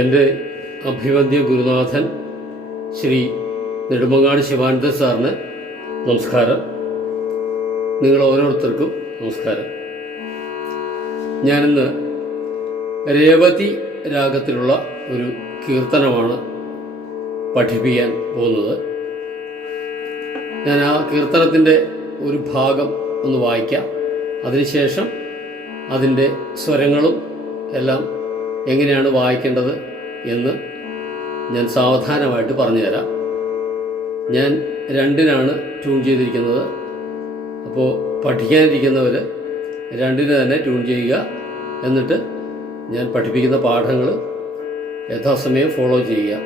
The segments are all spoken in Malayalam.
എൻ്റെ അഭിവന്ദ്യ ഗുരുനാഥൻ ശ്രീ നെടുമങ്ങാട് ശിവാനന്ദ സാറിന് നമസ്കാരം. നിങ്ങൾ ഓരോരുത്തർക്കും നമസ്കാരം. ഞാനിന്ന് രേവതി രാഗത്തിലുള്ള ഒരു കീർത്തനമാണ് പഠിപ്പിക്കാൻ പോകുന്നത്. ഞാൻ ആ കീർത്തനത്തിൻ്റെ ഒരു ഭാഗം ഒന്ന് വായിക്കാം. അതിനുശേഷം അതിൻ്റെ സ്വരങ്ങളും എല്ലാം എങ്ങനെയാണ് വായിക്കേണ്ടത് എന്ന് ഞാൻ സാവധാനമായിട്ട് പറഞ്ഞുതരാം. ഞാൻ 2-നാണ് ട്യൂൺ ചെയ്തിരിക്കുന്നത്. അപ്പോൾ പഠിക്കാനിരിക്കുന്നവർ 2-ന് തന്നെ ട്യൂൺ ചെയ്യുക. എന്നിട്ട് ഞാൻ പഠിപ്പിക്കുന്ന പാഠങ്ങൾ യഥാസമയം ഫോളോ ചെയ്യുക.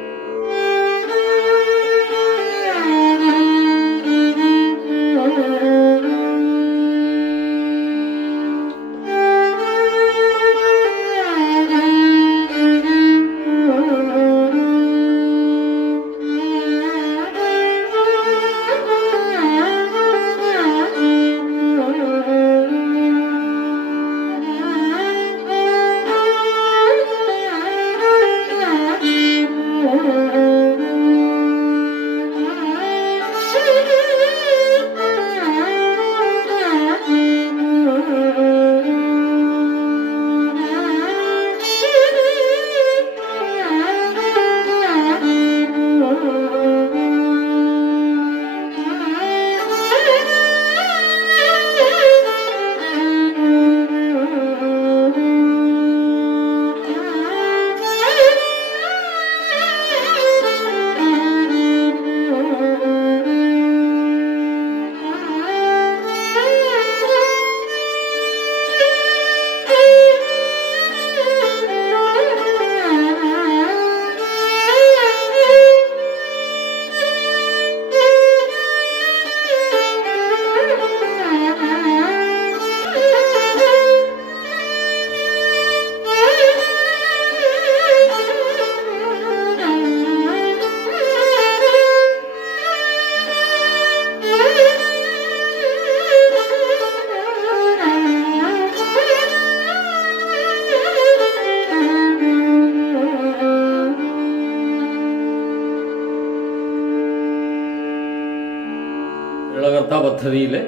മേളകർത്ത പദ്ധതിയിലെ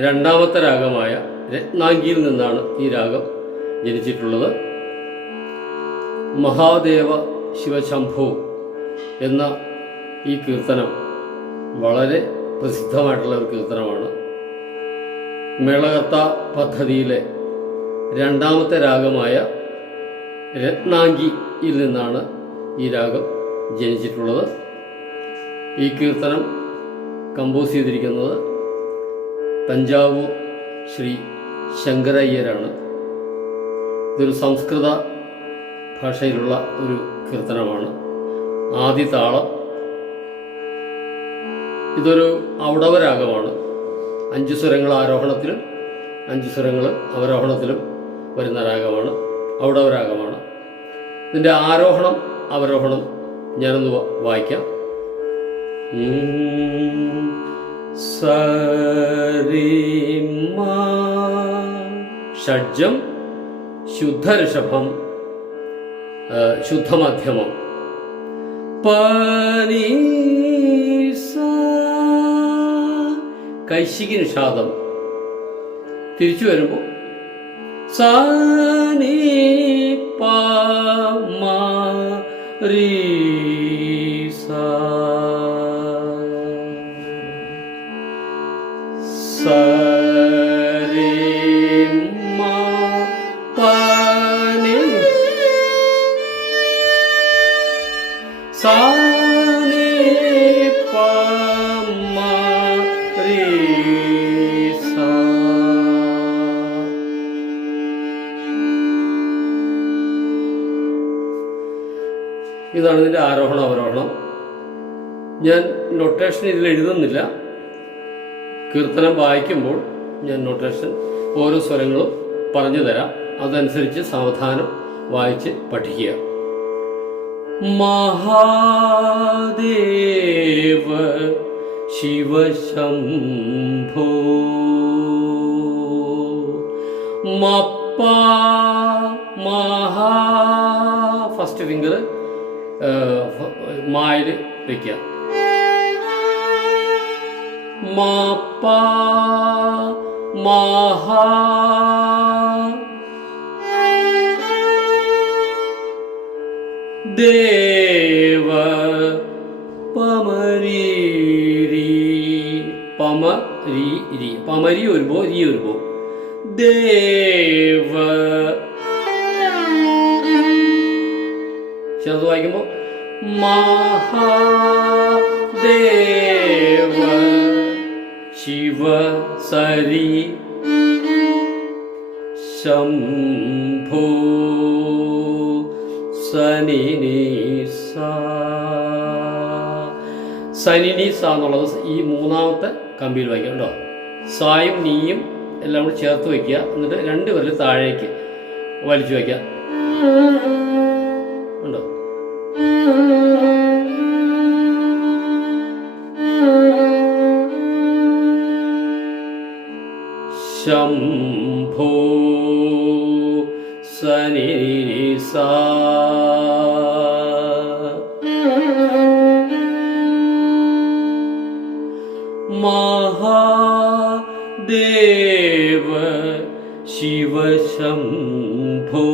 2ാമത്തെ രാഗമായ രത്നാംഗിയിൽ നിന്നാണ് ഈ രാഗം ജനിച്ചിട്ടുള്ളത്. മഹാദേവ ശിവശംഭോ എന്ന ഈ കീർത്തനം വളരെ പ്രസിദ്ധമായിട്ടുള്ള ഒരു കീർത്തനമാണ്. മേളകർത്ത പദ്ധതിയിലെ 2ാമത്തെ രാഗമായ രത്നാംഗിയിൽ നിന്നാണ് ഈ രാഗം ജനിച്ചിട്ടുള്ളത്. ഈ കീർത്തനം കമ്പോസ് ചെയ്തിരിക്കുന്നത് തഞ്ചാവൂർ ശ്രീ ശങ്കരയ്യരാണ്. ഇതൊരു സംസ്കൃത ഭാഷയിലുള്ള ഒരു കീർത്തനമാണ്. ആദി താളം. ഇതൊരു ഔഡവരാഗമാണ്. 5 സ്വരങ്ങൾ ആരോഹണത്തിലും 5 സ്വരങ്ങൾ അവരോഹണത്തിലും വരുന്ന രാഗമാണ്. ഔഡവരാഗമാണ്. ഇതിൻ്റെ ആരോഹണം അവരോഹണം ഞാനൊന്ന് വായിക്കാം. സരിമ ഷഡ്ജം, ശുദ്ധഋഷഭം, ശുദ്ധമധ്യമം, പനി കൈശികി നിഷാദം. തിരിച്ചു വരുമ്പോൾ സനി പ മ രി സ സരി മ പനി സനി പ മ രി സ. ഇതാണ് ഇതിൻ്റെ ആരോഹണം അവരോഹണം. ഞാൻ നൊട്ടേഷൻ ഇതിൽ എഴുതുന്നില്ല. കീർത്തനം വായിക്കുമ്പോൾ ഞാൻ നൊട്ടേഷൻ ഓരോ സ്വരങ്ങളും പറഞ്ഞു തരാം. അതനുസരിച്ച് സാവധാനം വായിച്ച് പഠിക്കുക. മഹാദേവ ശിവശംഭോ മപ്പ മഹാ ഫസ്റ്റ് ഫസ്റ്റ് ഫിംഗർ മായിൽ വയ്ക്കുക. മപ മഹ ദേവ പമരി പമരി പമരി വരുമ്പോ രീ വരുമ്പോ ദേവ. ചേർത്ത് വായിക്കുമ്പോ മഹാദേവ ശിവ സരി ശംഭോ സനിനി സനിനി സ എന്നുള്ളത് ഈ മൂന്നാമത്തെ കമ്പിയിൽ വയ്ക്കുക കേട്ടോ. സായും നീയും എല്ലാം കൂടി ചേർത്ത് വയ്ക്കുക. എന്നിട്ട് രണ്ട് വിരൽ താഴേക്ക് വലിച്ചു വയ്ക്കുക ഉണ്ടോ. ശംഭോ സനിനി സാ മഹാദേവ ശിവ ശംഭോ.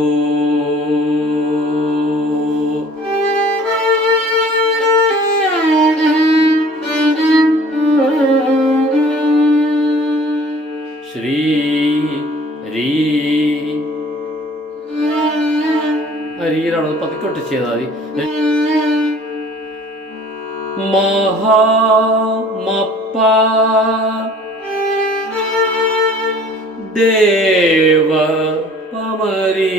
ശ്രീ രീ രീരാണത് പതുക്കെ ചെയ്താൽ മതി. മഹാ മപ്പ ദേവ പമരി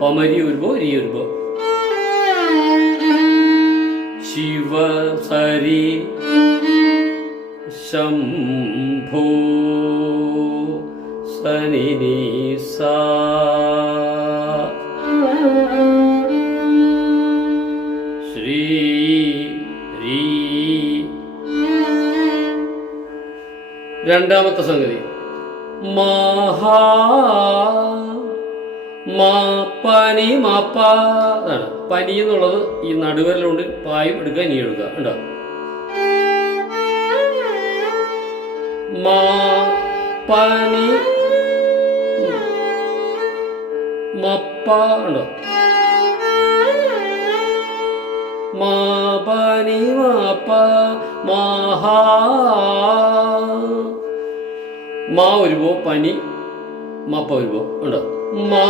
പമരി വരുമ്പോ രീ വരുമ്പോ ശിവ സരി ശംഭോ സനിനി സാ. ശ്രീ രീ. രണ്ടാമത്തെ സംഗതി മഹാ പനി മാപ്പ അതാണ്. പനി എന്നുള്ളത് ഈ നടുവരലുകൊണ്ട് പായും എടുക്കുക നീ എടുക്കുക ഉണ്ടോ. മാ പനി മപ്പ ഉണ്ടോ. മാ പനി മാപ്പ മഹാ മാ വരുമ്പോ പനി മപ്പ വരുമ്പോ ഉണ്ടോ. മാ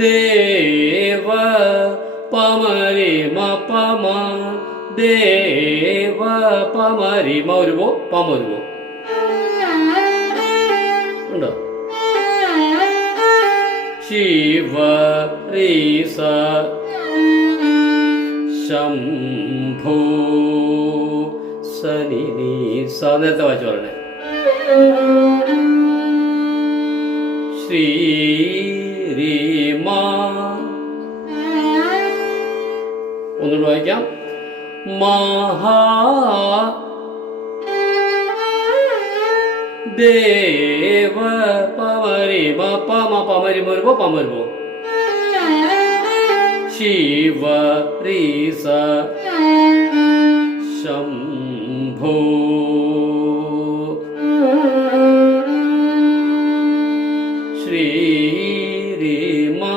ദേവ പമരി മപ മാ ദേവ പമരി മ വരുമ്പോ പമ വരുമ്പോ ഉണ്ടോ. ശിവ രീ സ ശംഭോ സനിനി സ. നേരത്തെ വായിച്ചു പറയണേ. ശ്രീ രീ മാ. ഒന്നുകൂടെ വായിക്കാം. മഹാ ദേവ പമരി മപ മ പമരി വരുമ്പോ പമ വരുമ്പോ ശിവ രീ സ ശംഭോ ശ്രീ രീ മാ.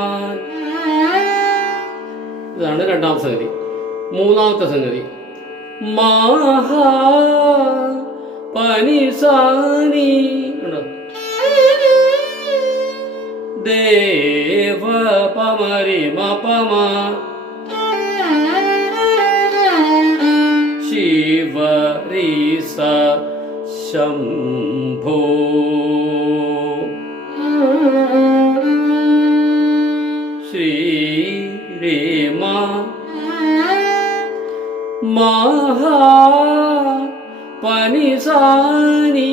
ഇതാണ് രണ്ടാമത്തെ സംഗതി. മൂന്നാമത്തെ സംഗതി മഹാ പനി സാനി ദേവ പമരി മപ മാ ശിവ രീ സ ശംഭോ ശ്രീ രീ മാ. മഹാ പനി സാനി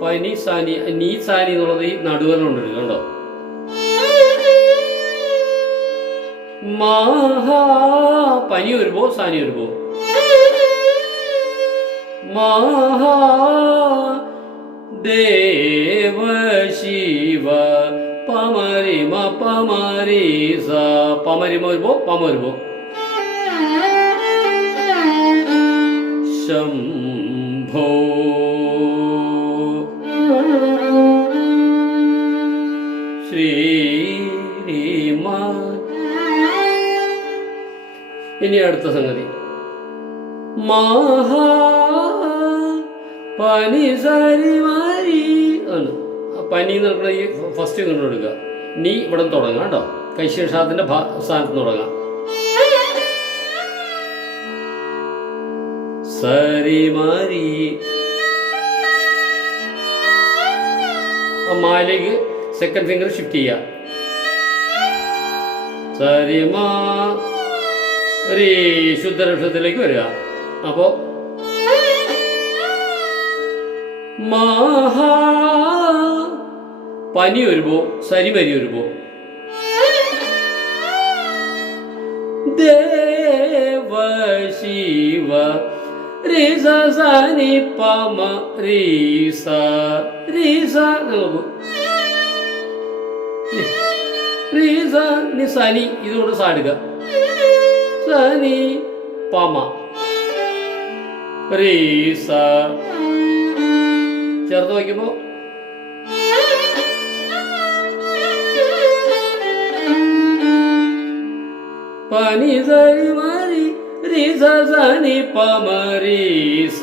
പനി സാനി നീ സാനി എന്നുള്ളത് ഈ നടുവലുണ്ട് കണ്ടോ. മഹാ പനി വരുമ്പോ സാനി വരുമ്പോ മഹാ ദേവ ശിവ പമ മരി മ പ മരി സ പമരിമ വരുമ്പോ പമ വരുമ്പോ ശംഭോ ശ്രീമ. ഇനി അടുത്ത സംഗതി മഹാ പനി സരി മാരി ആണ്. പനി എന്ന് പറഞ്ഞാൽ ഈ ഫസ്റ്റ് കണ്ടുകൊടുക്കുക. നീ ഇവിടെ തുടങ്ങാം കേട്ടോ. കൈശേഷാത്തിന്റെ സ്ഥാനത്ത് തുടങ്ങാം. സരി മാരി മാലേക്ക് സെക്കൻഡ് ഫിംഗർ ഷിഫ്റ്റ് ചെയ്യുക. സരി മാ ഒരു ശുദ്ധരക്ഷത്തിലേക്ക് വരിക. അപ്പോ മഹാ പനി വരുമ്പോ സരിമരി വരുമ്പോ ദേവ ശിവ രീസ സനി പമ രീസ രീസ നോക്കൂ. രീസ നി സനി ഇതുകൊണ്ട് സാടുക. സനി പമ രീസ ചേർത്ത് വയ്ക്കുമ്പോ പനി സരി മരി രീസ സനി പമ രീസ.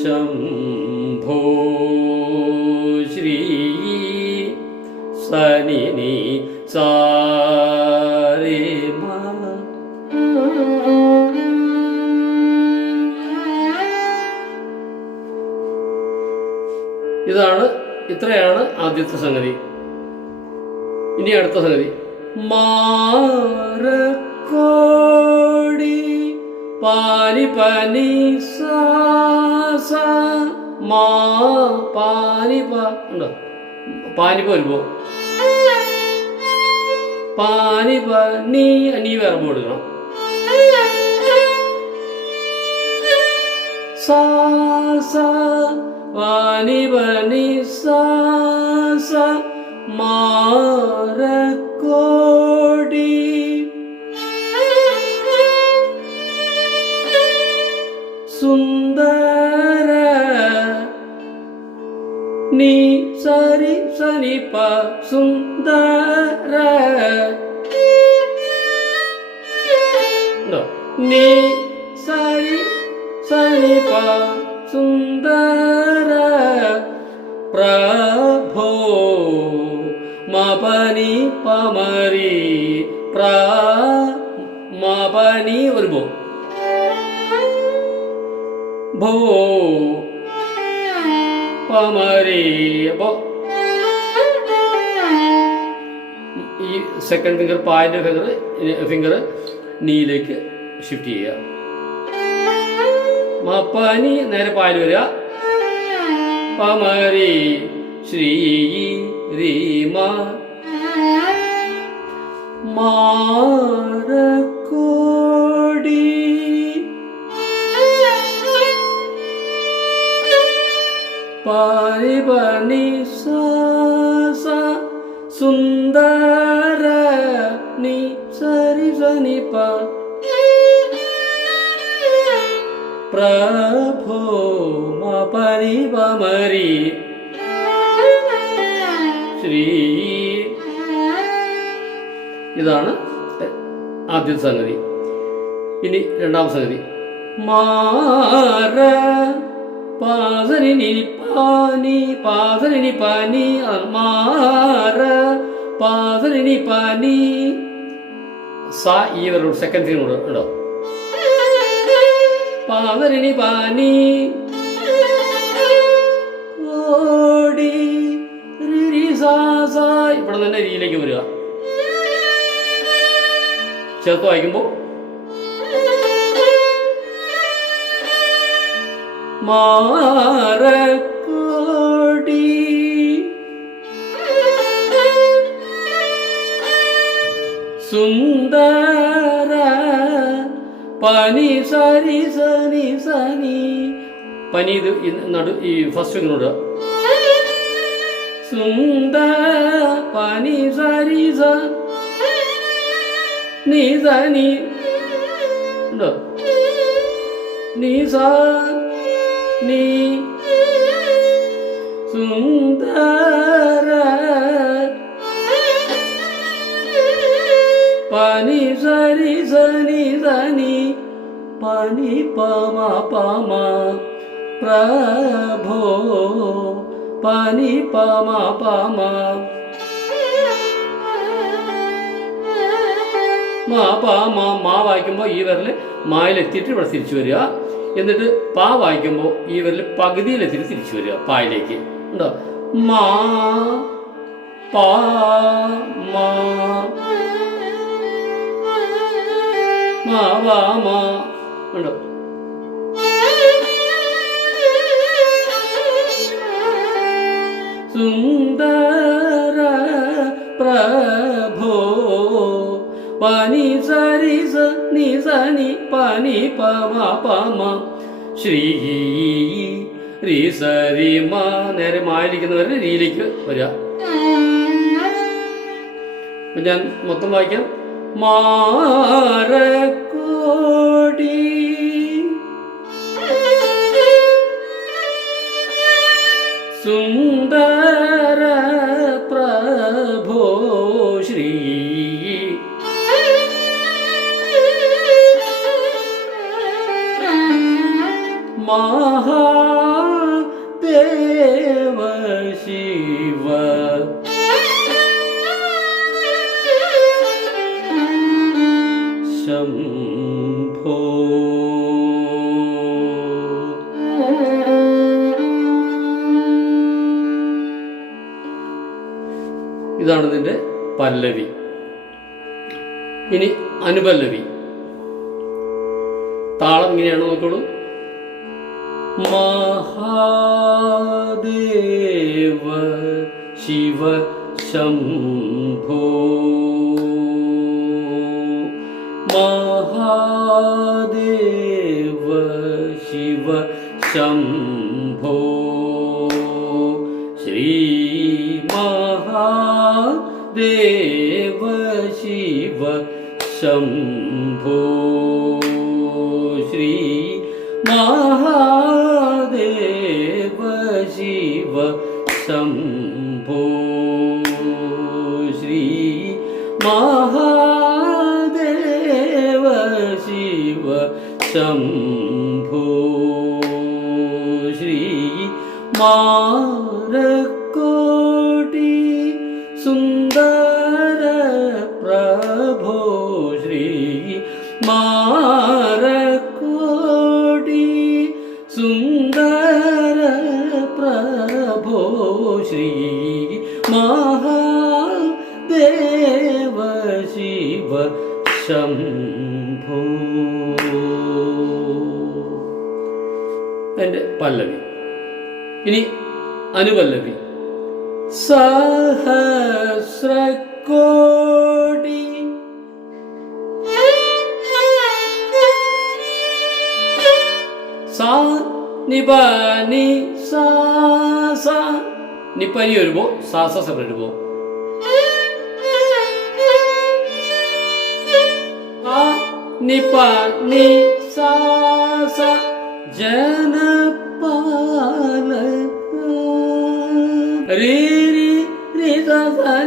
ശംഭോ ശ്രീ സനി നി സാരേ മ. ഇത്രയാണ് ആദ്യത്തെ സംഗതി. ഇനി അടുത്ത സംഗതി മാറക്കോടി പാനി പനി സാ മാ പാനി ഉണ്ടോ? പാനിപ്പ വരുമ്പോ പാനിപ്പ നീ വേറെ കൊടുക്കണം. സാ സാ പാനി പനി സാ മാറക്കോടി സുന്ദര നീ സരി സനി പ സുന്ദര നീ സരി സനി പ സുന്ദര പ്രഭോ മപനി പമരി മപനി വരുമ്പോ ഭോ പമരി അപ്പോ ഈ സെക്കൻഡ് ഫിംഗർ പായന്റെ ഫിംഗർ നീയിലേക്ക് ഷിഫ്റ്റ് ചെയ്യുക. മപ്പനി നേരെ പായൽ വരിക. പമരി ശ്രീ രീമ മാറക്കോടി പാരി പനി സാ സുന്ദര നി സരി സനി പ പ്രഭോ മപനി പമരി ശ്രീ. ഇതാണ് ആദ്യത്തെ സംഗതി. ഇനി രണ്ടാമത്തെ സംഗതി മാറ പാസനി പാനി പാസനി പാനി മാറ പാസനി പാനി സാ ഈ വരും സെക്കൻഡ് ഫിംഗർ കൂടെ ഉണ്ടോ? പാസനി പാനി കോടി ഇവിടെ തന്നെ രീതിയിലേക്ക് വരിക. ചേർത്ത് വായിക്കുമ്പോ മാറക്കോടി സുന്ദര പനി സരി സനി സനി പനി ഇത് ഈ ഫസ്റ്റ് ഇങ്ങോട്ട് സുന്ദര പനി സരി സ നീ സ നീ ഉണ്ടോ നീ സ നീ സുന്ദര പനി സരി സനി സനി പനി പമ പമ പ്രഭോ പനി പമ പമ മാ വായിക്കുമ്പോൾ ഈ വിരൽ മായിലെത്തിയിട്ട് ഇവിടെ തിരിച്ചു വരിക. എന്നിട്ട് പാ വായിക്കുമ്പോൾ ഈ വിരൽ പകുതിയിലെത്തിയിട്ട് തിരിച്ചു വരിക പായിലേക്ക്. ഉണ്ടോ മാ പാ മാ മാ വാ മാ ഉണ്ടോ. സുന്ദര പ്രഭോ പനി സരി സ നി സ നി പനി പമ പമ ശ്രീ രി സരി മ നേരെ മായിലിരിക്കുന്നവരെ രീതിയിലേക്ക് വരിക. ഞാൻ മൊത്തം വായിക്കാം. മാരക്കോടി സുന്ദര പ്രഭോ ശ്രീ മഹാദേവ ശിവ ശംഭോ. ഇതാണ് ഇതിൻ്റെ പല്ലവി. ഇനി അനുപല്ലവി. താളം ഇങ്ങനെയാണ്, നോക്കോളൂ. മഹാദേവ ശിവ ശംഭോ മഹാദേവ ശിവ ശംഭോ ശ്രീ മഹാദേവ ശിവ ശംഭോ ശ്രീ മഹാദേവ ശിവ ശംഭോ ശ്രീ മഹാദേവ ശിവ ശംഭോ ശ്രീ മാരക്കോടി സുന്ദര പ്രഭോ ശ്രീ മാരക്കോടി സുന്ദര പ്രഭോ ശ്രീ മഹാദേവ ശിവ ശംഭോ. എൻ്റെ പല്ലവി. ഇനി അനുപല്ലവി. സഹസ്രകോടി സാ നിപനി സാ സാ നിപ്പനി വരുമ്പോൾ സാസ സെപ്പറേറ്റ് പോകും. നിപനി സാ സാ ജനപാല രി രി രി സ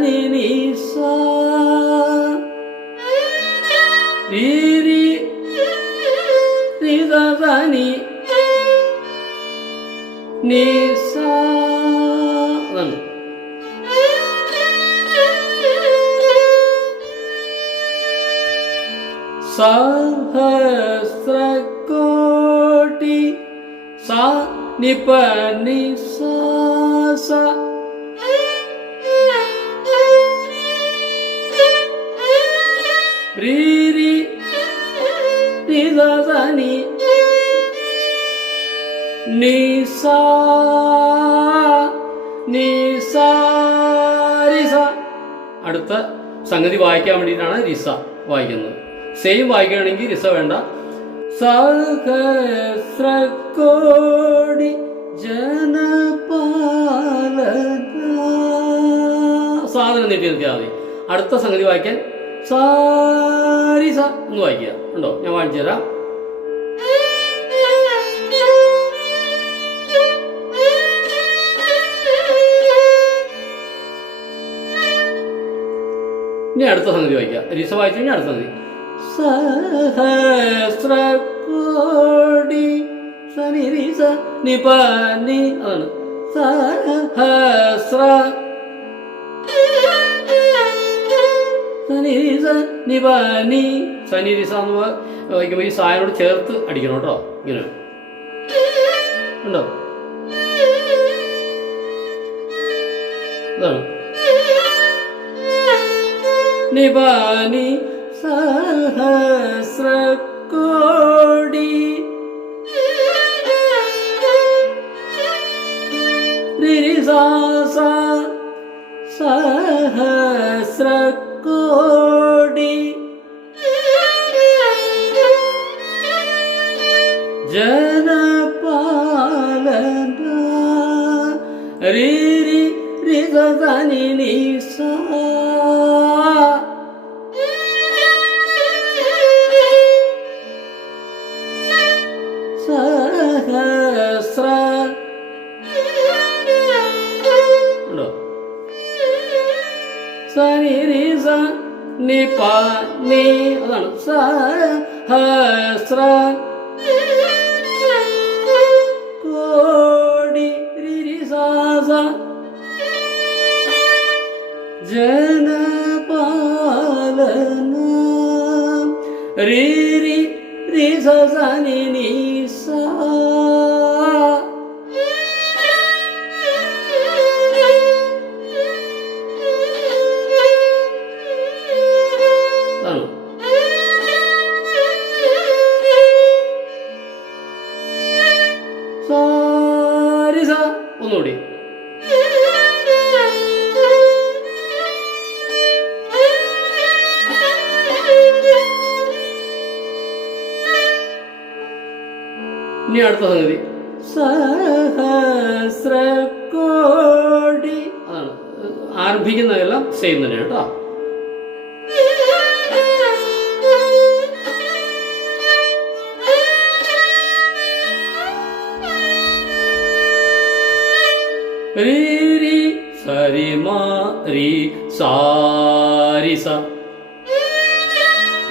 നി നി സാ രി രി രി സ നി നി സാ. അതാണ് സഹസ്രകോടി സാ നിപനി സാ സാ രി രി രി സ നി നി സാ നി സാ രി സ. അടുത്ത സംഗതി വായിക്കാൻ വേണ്ടിയിട്ടാണ് റിസ വായിക്കുന്നത്. സെയിം വായിക്കുകയാണെങ്കിൽ റിസ വേണ്ട. സഹസ്രകോടി ജനപാലന. സാധനം നീട്ടി നിർത്തിയാൽ മതി. അടുത്ത സംഗതി വായിക്കാൻ സാരിസ എന്ന് വായിക്കുക. ഉണ്ടോ? ഞാൻ വായിച്ചു തരാം. ഇനി അടുത്ത സംഗതി വായിക്കുക. റിസ വായിച്ചു കഴിഞ്ഞാൽ അടുത്ത സംഗതി സഹസ്രകോടി സനിരിസ നിപനി. അതാണ് സഹസ്ര സനിരിസ നിപനി. സനിരിസ എന്ന് വായിക്കുമ്പോൾ ഈ സായനോട് ചേർത്ത് അടിക്കണം കേട്ടോ. ഇങ്ങനെ ഉണ്ടോ? അതാണ് നിപനി സഹസ്രകോടി നിരിസാസ സഹസ്രകോടി ജനപാലന. രിരി രിസനി നിസ സഹസ്ര. ഉണ്ടോ? സനിരിസ നിപനി. അതാണ് സഹസ്ര കോടി രിരിസാസ ജനപാലന. രിരി രിസനി നിസ. സാരിസ ഒന്നുകൂടി. ഇനി അടുത്ത സംഗതി സഹസ്രകോടി. അതാണ് ആരംഭിക്കുന്നതെല്ലാം സെയിം തന്നെയാണ് കേട്ടോ. രി സരിമ രി സാരിസ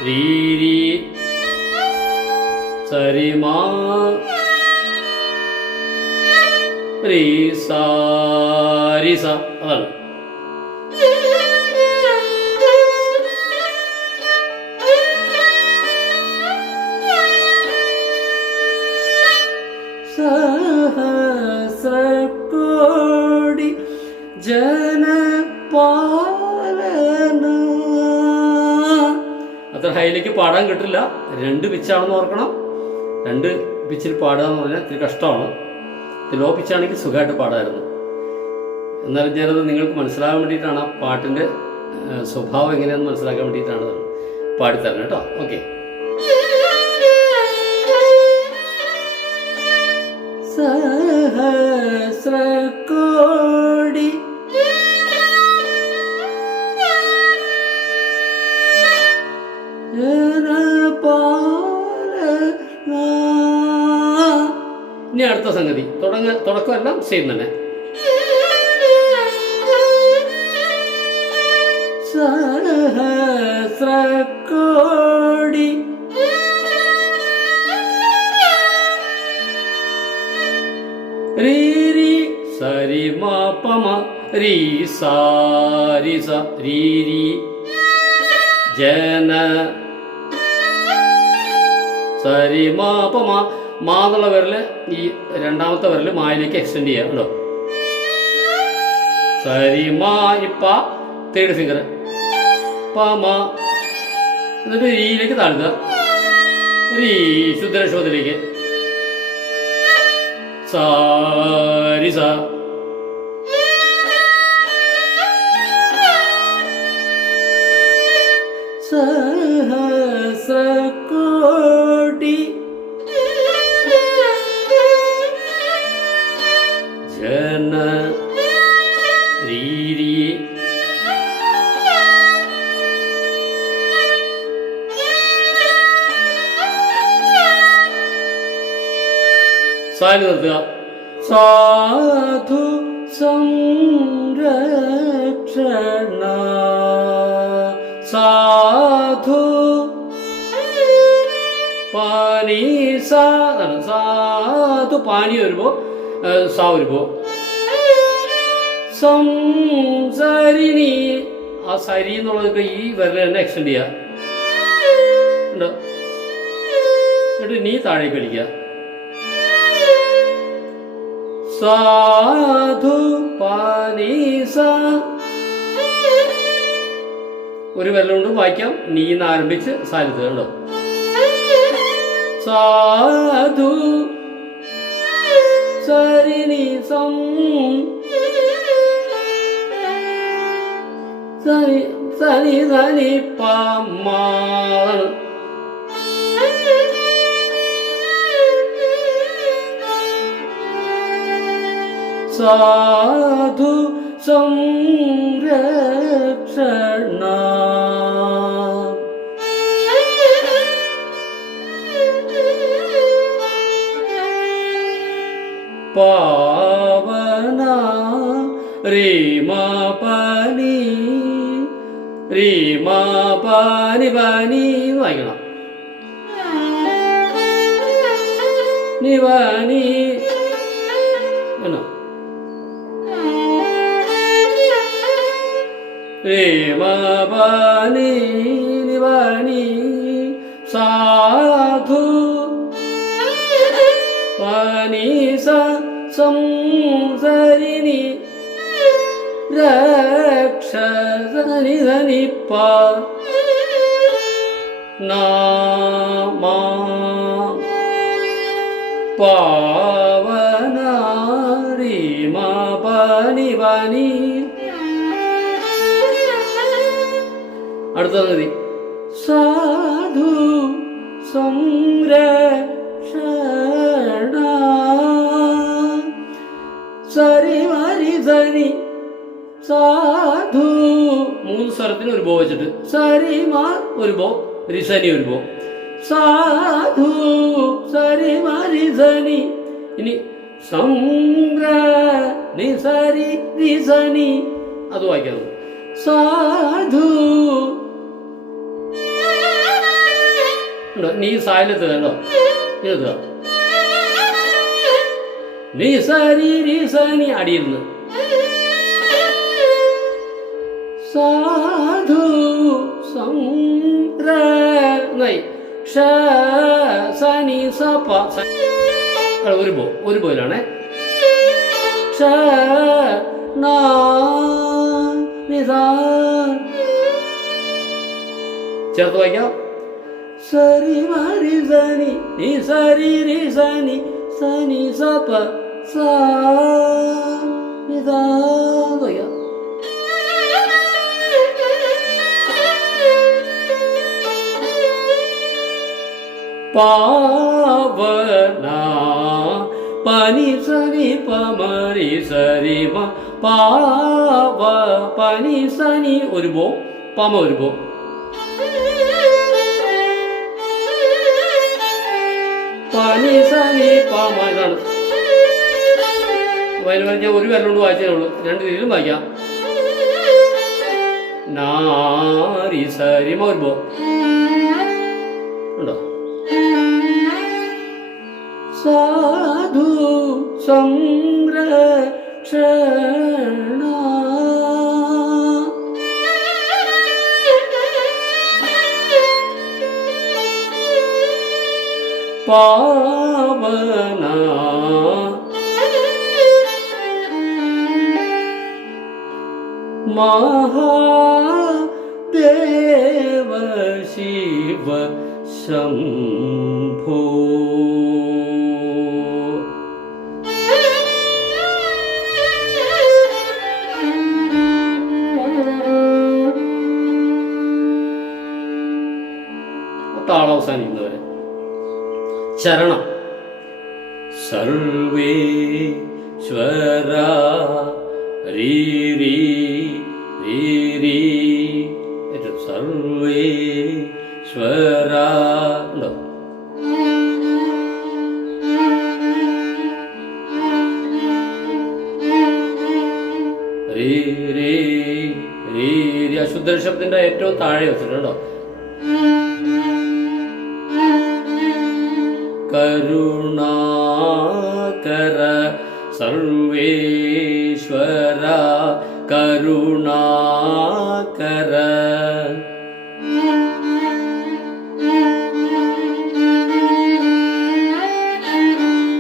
രി സരിമ രി സാരിസ. അതാണ് സഹസ്രകോടി ജനപാലന. അത്ര ഹൈയിലേക്ക് പാടാൻ കിട്ടില്ല. 2 പിച്ചാണെന്ന് ഓർക്കണം. 2 പിച്ചിൽ പാടുക എന്ന് പറഞ്ഞാൽ ഇത്തിരി കഷ്ടമാണ്. ലോ പിച്ചാണെങ്കിൽ സുഖമായിട്ട് പാടായിരുന്നു. എന്നാലും ഞാനത് നിങ്ങൾക്ക് മനസ്സിലാകാൻ വേണ്ടിയിട്ടാണ്, ആ പാട്ടിൻ്റെ സ്വഭാവം എങ്ങനെയാണെന്ന് മനസ്സിലാക്കാൻ വേണ്ടിയിട്ടാണ് പാടിത്തരണം കേട്ടോ. ഓക്കെ. സഹസ്രകോടി ജനപാലന. ഇനി അടുത്ത സംഗതി തുടക്കമെല്ലാം സെയിം തന്നെ. സഹസ്രകോടി രി രി സരി മ പമ രി സാരി സ രി രി ജന സരി മ പമ. മാ എന്നുള്ള വിരല് ഈ രണ്ടാമത്തെ വിരല് മായിലേക്ക് എക്സ്റ്റെൻഡ് ചെയ്യുക. ഉണ്ടോ? സരി മാ ഇപ്പ തേർഡ് ഫിംഗർ പ മ. എന്നിട്ട് ഈയിലേക്ക് താഴ്ത്തുക. രീ ശുദ്ധരശ്വത്തിലേക്ക് സാരി സ. സഹസ്രകോടി സാല് നിർത്തുക. സാധു സംരക്ഷണ സാധു പാനി സാധു പാനി വരുമ്പോ സാ വരുമ്പോ സംസരിണി ആ സരി എന്നുള്ളത് ഈ വിരൽ തന്നെ എക്സ്റ്റെൻഡ് ചെയ്യുക. എന്നിട്ട് നീ താഴേക്ക് അടിക്കുക. സാധു പാനീസ ഒരു വിരൽ കൊണ്ട് വായിക്കാം. നീന്ന് ആരംഭിച്ച് സാലിത്ത് കണ്ടോ. സാധു സരിണി സം സനി സനി സനി പമാണ്. സാധു സംരക്ഷണ പാവന റീമാ പനി റീമാ പനി പനി വായിക്കണം. നിവാനി രേമാനി നിവാനി സാധു പാനി സംസരിണി രക്ഷസനി ധനി നാമാ പാവന റീമാ പാനി പാനി. അടുത്ത മതി. സാധു സംരക്ഷണ സരി മരി സനി സാധു മൂന്ന് സ്വരത്തിന് ഒരു ബോ വെച്ചിട്ട് സരി മാ ഒരു ബോ റിസനി ഒരു ബോ സാധു സരി മരി സനി. ഇനി സംര നിസരി റിസനി അത് വായിക്കാം. സാധു നീ സായിലെത്തുക കേട്ടോ. എഴുതുക നീ സരി സനി അടിയിരുന്നു. സാധു സനി സപ ഒരു പോയിലാണ്. ചേർത്ത് വായിക്കാം. സരി മരി സനി നി സരി രി സനി സനി സപ സാ വായിക്കാം. പാവന പനി സനി പമരി സരി മ പാവ പനി സനി ഒരു ബോ പമ ഒരു ബോ പനി സനി പമ. ഇതാണ് ഞാൻ ഒരു വിരലുകൊണ്ട് വായിച്ചേ ഉള്ളൂ. രണ്ട് രീതിയിലും വായിക്കാം. നാരി സരി മ ഒരു ബോ ഉണ്ടോ. സാധു സംരക്ഷണ പാവന മഹാദേവ ശിവ ശംഭോ. താളവസാനിക്കുന്നവരെ ശരണം. സർവേശ്വര രീ രീ രീ രീ സർവേശ്വര ഉണ്ടോ. ശുദ്ധഋഷഭത്തിന്റെ ഏറ്റവും താഴെ വെച്ചിട്ടുണ്ടോ. കരുണാകര സർവേശ്വര കരുണാകര.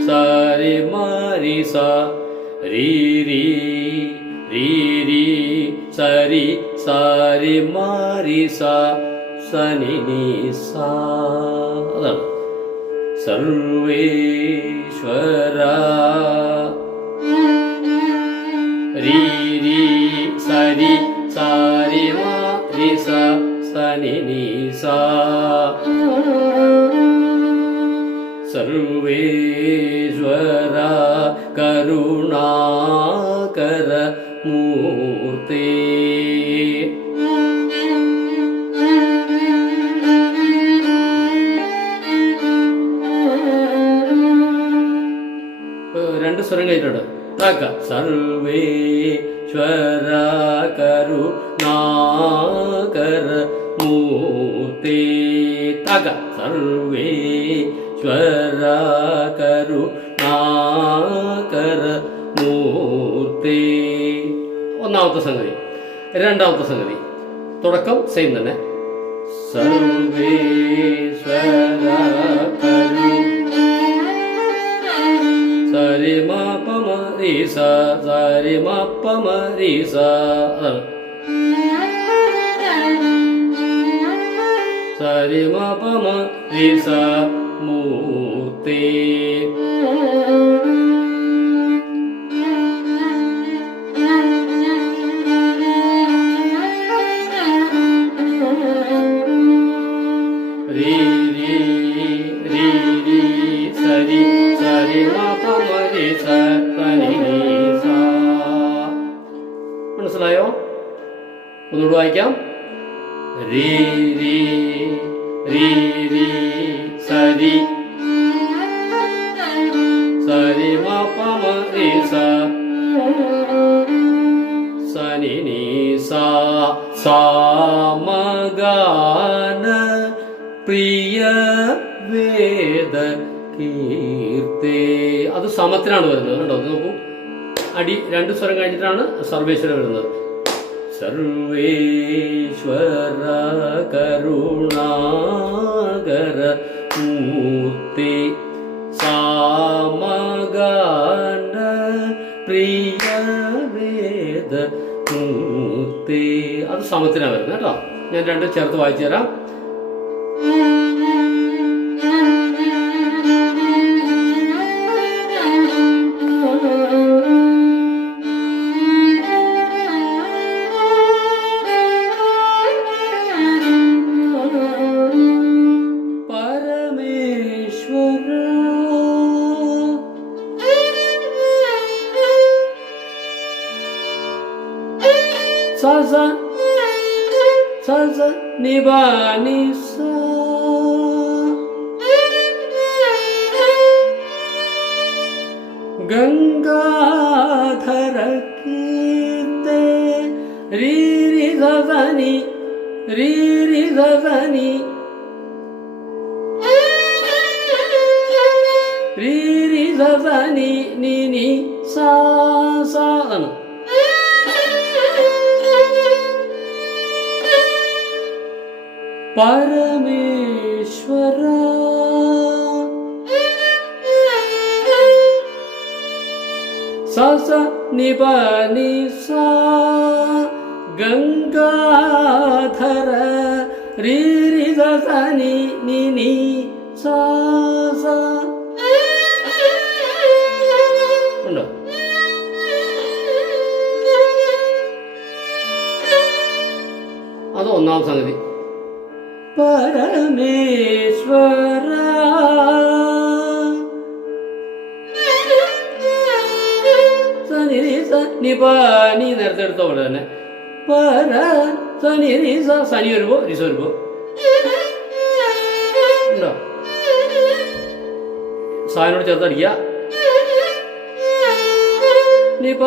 സരി മരി സ രി രി രി രി സരി സരി മരി സ സനി നി സ. അതാണ് സർവേശ്വര. രി രി സരി സരി മരി സ സനി നി സ. സർവേശ്വര കരുണാകര മൂർത്തേ. രണ്ട് സ്വരം കഴിഞ്ഞിട്ടുണ്ട്. താക്ക സർവേശ്വര കരുണാകര മൂർത്തേ. താക്ക സർവേശ്വര കരുണാകര മൂർത്തേ. ഒന്നാമത്തെ സംഗതി. രണ്ടാമത്തെ സംഗതി തുടക്കം സെയിം തന്നെ. സർവേശ്വര സരി മ പ മ രി സ സരി മ പ മ രി സ. അതാണ് സരി മ പ മ രി സ മൂർത്തേ. രി രി രി രി സരി സരി മ പ മ രി സ സനി നി സ. മനസ്സിലായോ? ഒന്നുകൂടെ വായിക്കാം. രി രി രി രി സരി സരി മ പ മ രി സ സനി നി സ. സാമഗാന പ്രിയ വേദ കീർത്തേ. അത് സമത്തിലാണ് വരുന്നത് കേട്ടോ. അത് നോക്കൂ, അടി രണ്ട് സ്വരം കഴിഞ്ഞിട്ടാണ് സർവേശ്വര വരുന്നത്. സർവേശ്വര കരുണാകര മൂർത്തി സാമഗാന പ്രിയ വേദ മൂർത്തി. അത് സമത്തിനാണ് വരുന്നത് കേട്ടോ. ഞാൻ രണ്ടും ചേർത്ത് വായിച്ചു തരാം. സ സ നി ബ നി സ. ഗംഗാധര കീർത്തേ. രി രി സ സ നി രി രി സ സ നി രി രി സ സ നി നി നി സ സ. ആണ് പരമേശ്വര. സ സ നി പ നി സ ഗംഗാധര രി രി സ സ നി നി നി സ സ. ഉണ്ടോ? അത് ഒന്നാം സംഗതി. പരമേശ്വര സനി സ നി പ നി നേരത്തെ എടുത്ത പോലെ തന്നെ. പര സനി നി സ സനി വരുമ്പോ റിസ വരുമ്പോ ഉണ്ടോ? സാനോട് ചേർത്തടിക്കുക. നി പ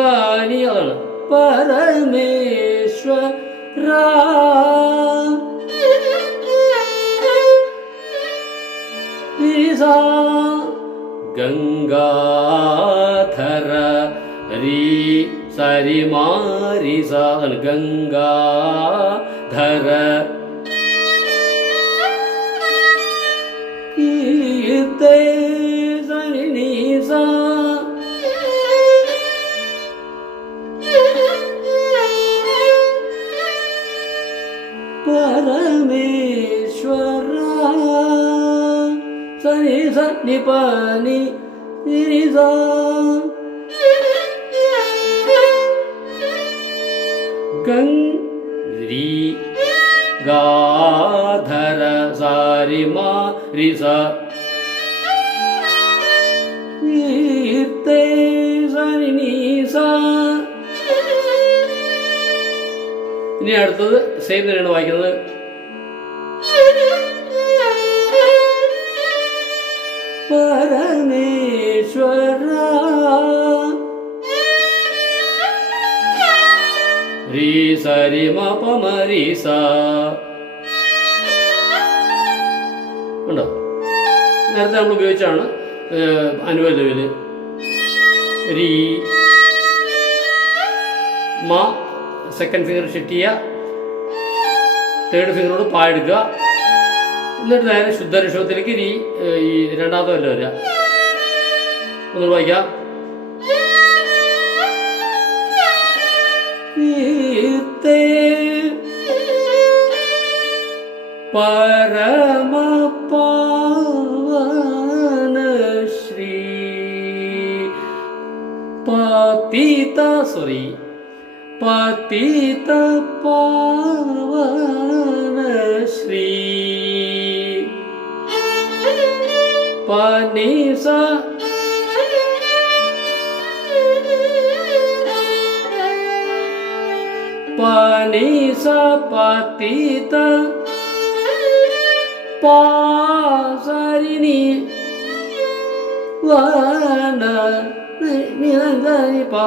നി. അതാണ് പരമേശ്വര രാ നിസാ ഗംഗാധര രീ സരി മാരി സാ ഗംഗാധര കീർത്തേ സരി നീ സാ പരമേശ്വര സനി സനി പനി നിരിസ ഗംഗീ ഗാധര സാരി മാരി സ കീർത്തേ സനി നീ സ. ഇനി അടുത്തത് സെയിം തന്നെയാണ് വായിക്കുന്നത്. പരമേശ്വര രീ സരി മ പ മ രി സ ഉണ്ടോ? നേരത്തെ നമ്മൾ ഉപയോഗിച്ചാണ് അനുവദവില്. രീ മ സെക്കൻഡ് ഫിംഗർ ഷിഫ്റ്റ് ചെയ്യുക, തേർഡ് ഫിംഗറോട് പാ എടുക്കുക, എന്നിട്ട് നേരെ ശുദ്ധരിഷഭത്തിലേക്ക് ഈ രണ്ടാമത്തെ വല്ല വരിക. ഒന്നുകൂടെ വായിക്കാം. പരമ പാവന ശ്രീ പതിത സോറി പതിത പാവന ശ്രീ പനിസ പനിസ പതിത പാസരിണി വന നിരന്തരി പാ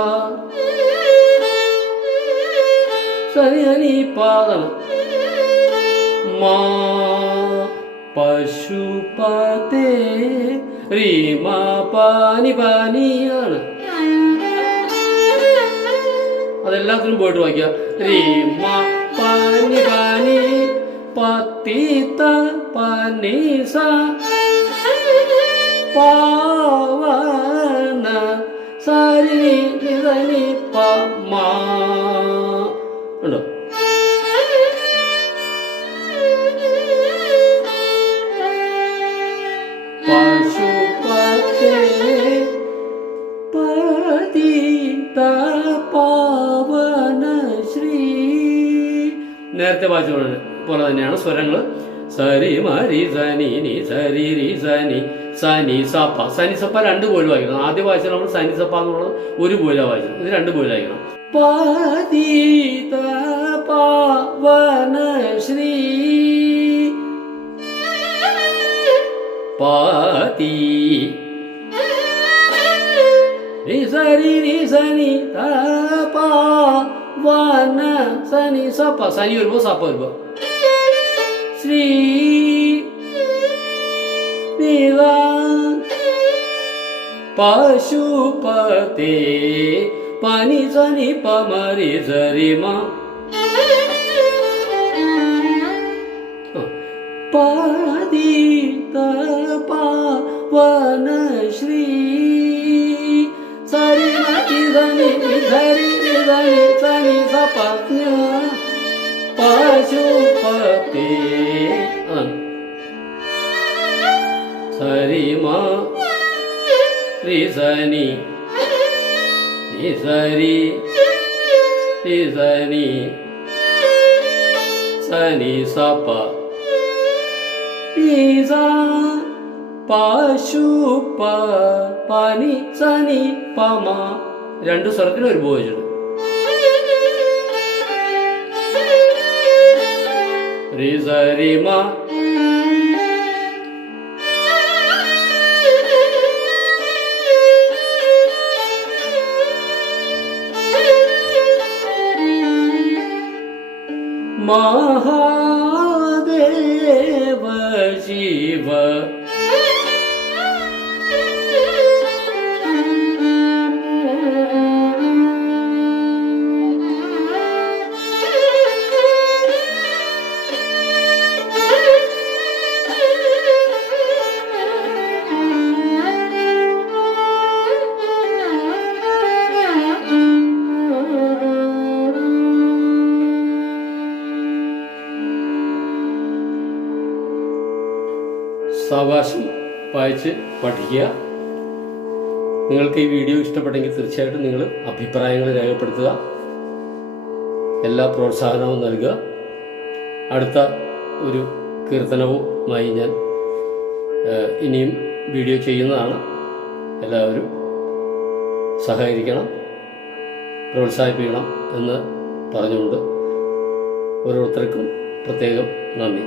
സരി പാദം മാ പശുപതേ രീമ പാനി പാനിയാണ്. അതെല്ലാത്തിനും പോയിട്ട് വായിക്കുക. രീമ പാനി പാനി പതിത പനിസ പാവന സരി നിരനി പ മാ ഉണ്ടോ? പശുപതേ പതിത പാവന ശ്രീ. നേരത്തെ വായിച്ച പോലെ തന്നെയാണ് സ്വരങ്ങൾ. സരി മരി സനി നി സരി രി സനി സനി സപ്പ. സനി സപ്പ രണ്ട് പോലും വായിക്കണം. ആദ്യം വായിച്ചാൽ നമ്മൾ സനി സപ്പ എന്നുള്ളത് ഒരു പോലാണ് വായിച്ചത്. ഇത് രണ്ട് പോലും വായിക്കണം. പതിത പാവന ശ്രീ പാതി രി സരി രി സനി പാ വന സനി സപ്പ. സനി വരുമ്പോ സപ്പ വരുമ്പോ ശ്രീ നിവ പശുപതേ പനി സനി പ മരി സരി മ പതിത പാവന ശ്രീ സരി മതി സനി ധരി ധനി സനി സപ പശുപതേ സരി മ രി സനി നി സരി രി സനി സനി സപ ഈസ പശുപ പനി സനി പമ. രണ്ട് സ്വരത്തിന് ഒരു പോയിട്ടുണ്ട്. രി സരി മ സാവകാശം വായിച്ച് പഠിക്കുക. നിങ്ങൾക്ക് ഈ വീഡിയോ ഇഷ്ടപ്പെട്ടെങ്കിൽ തീർച്ചയായിട്ടും നിങ്ങൾ അഭിപ്രായങ്ങൾ രേഖപ്പെടുത്തുക, എല്ലാ പ്രോത്സാഹനവും നൽകുക. അടുത്ത ഒരു കീർത്തനവുമായി ഞാൻ ഇനിയും വീഡിയോ ചെയ്യുന്നതാണ്. എല്ലാവരും സഹകരിക്കണം, പ്രോത്സാഹിപ്പിക്കണം എന്ന് പറഞ്ഞുകൊണ്ട് ഓരോരുത്തർക്കും പ്രത്യേകം നന്ദി.